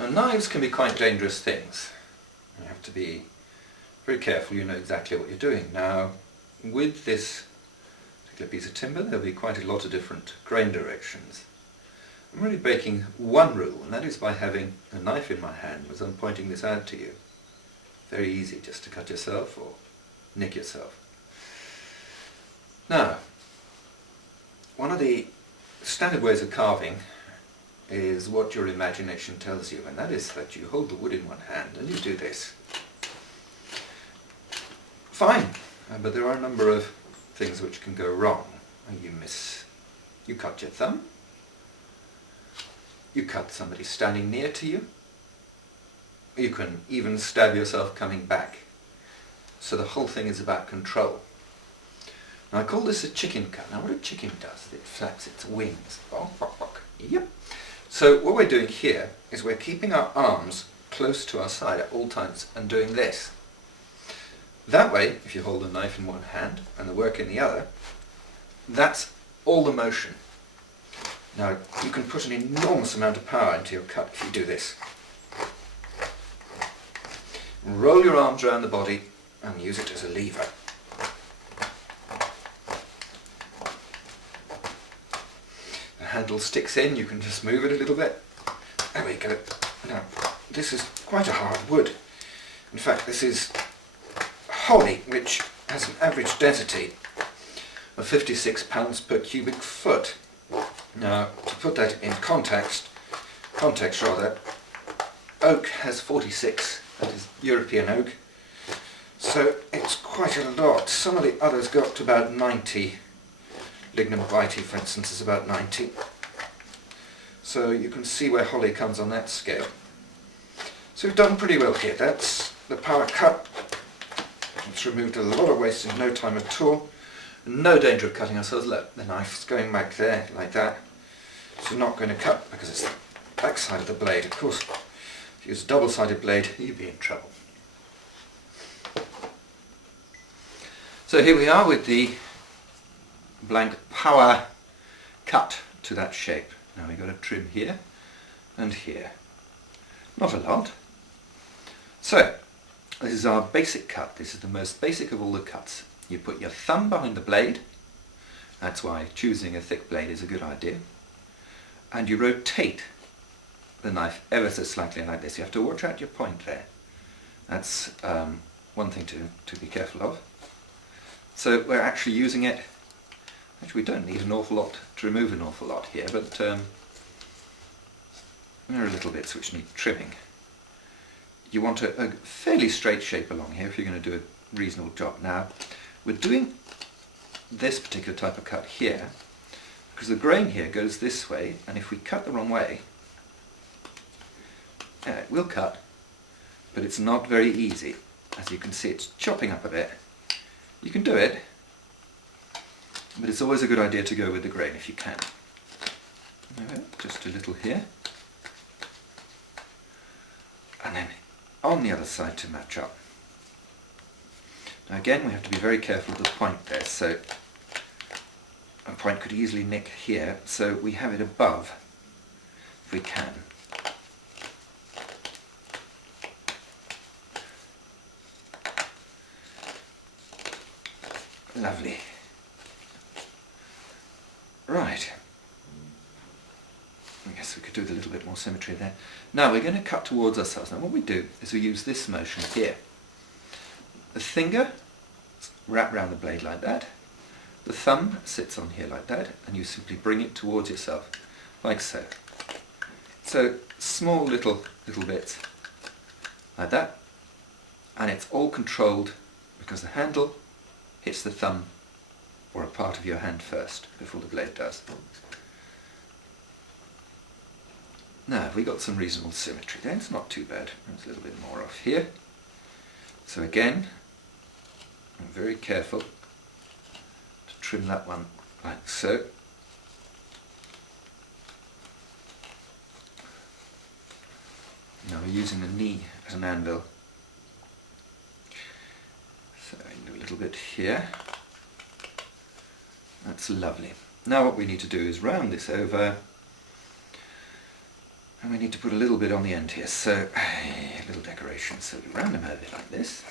Now, knives can be quite dangerous things. You have to be very careful you know exactly what you're doing. Now, with this particular piece of timber there'll be quite a lot of different grain directions. I'm really breaking one rule, and that is by having a knife in my hand as I'm pointing this out to you. Very easy just to cut yourself or nick yourself. Now, one of the standard ways of carving is what your imagination tells you, and that is that you hold the wood in one hand and you do this. Fine, but there are a number of things which can go wrong. You cut your thumb, you cut somebody standing near to you, you can even stab yourself coming back. So the whole thing is about control. Now I call this a chicken cut. Now what a chicken does, it flaps its wings. Yep. So what we're doing here is we're keeping our arms close to our side at all times and doing this. That way, if you hold the knife in one hand and the work in the other, that's all the motion. Now you can put an enormous amount of power into your cut if you do this. Roll your arms around the body and use it as a lever. The handle sticks in, you can just move it a little bit. There we go. Now, this is quite a hard wood. In fact, this is holly, which has an average density of 56 pounds per cubic foot. Now, to put that in context, oak has 46, that is European oak, so it's quite a lot. Some of the others go up to about 90. Lignum vitae, for instance, is about 90. So you can see where holly comes on that scale. So we've done pretty well here. That's the power cut. It's removed a lot of waste in no time at all. No danger of cutting ourselves. Look, the knife's going back there like that. So we're not going to cut because it's the back side of the blade. Of course, if you use a double-sided blade, you'd be in trouble. So here we are with the blank power cut to that shape. Now we've got to trim here and here. Not a lot. So, this is our basic cut. This is the most basic of all the cuts. You put your thumb behind the blade. That's why choosing a thick blade is a good idea. And you rotate the knife ever so slightly like this. You have to watch out your point there. That's one thing to be careful of. So we're actually using it. Actually, we don't need an awful lot to remove an awful lot here, but there are little bits which need trimming. You want a fairly straight shape along here if you're going to do a reasonable job. Now, we're doing this particular type of cut here because the grain here goes this way, and if we cut the wrong way, it will cut, but it's not very easy. As you can see, it's chopping up a bit. You can do it, but it's always a good idea to go with the grain if you can. Just a little here. And then on the other side to match up. Now again, we have to be very careful of the point there, so a point could easily nick here, so we have it above if we can. Lovely. Right. I guess we could do with a little bit more symmetry there. Now we're going to cut towards ourselves. Now what we do is we use this motion here. The finger wrap round the blade like that. The thumb sits on here like that, and you simply bring it towards yourself, like so. So small little bits like that, and it's all controlled because the handle hits the thumb or a part of your hand first before the blade does. Now we got some reasonable symmetry there, it's not too bad. There's a little bit more off here. So again, I'm very careful to trim that one like so. Now we're using the knee as an anvil. So I can do a little bit here. That's lovely. Now what we need to do is round this over And we need to put a little bit on the end here, so a little decoration. So we round them over like this.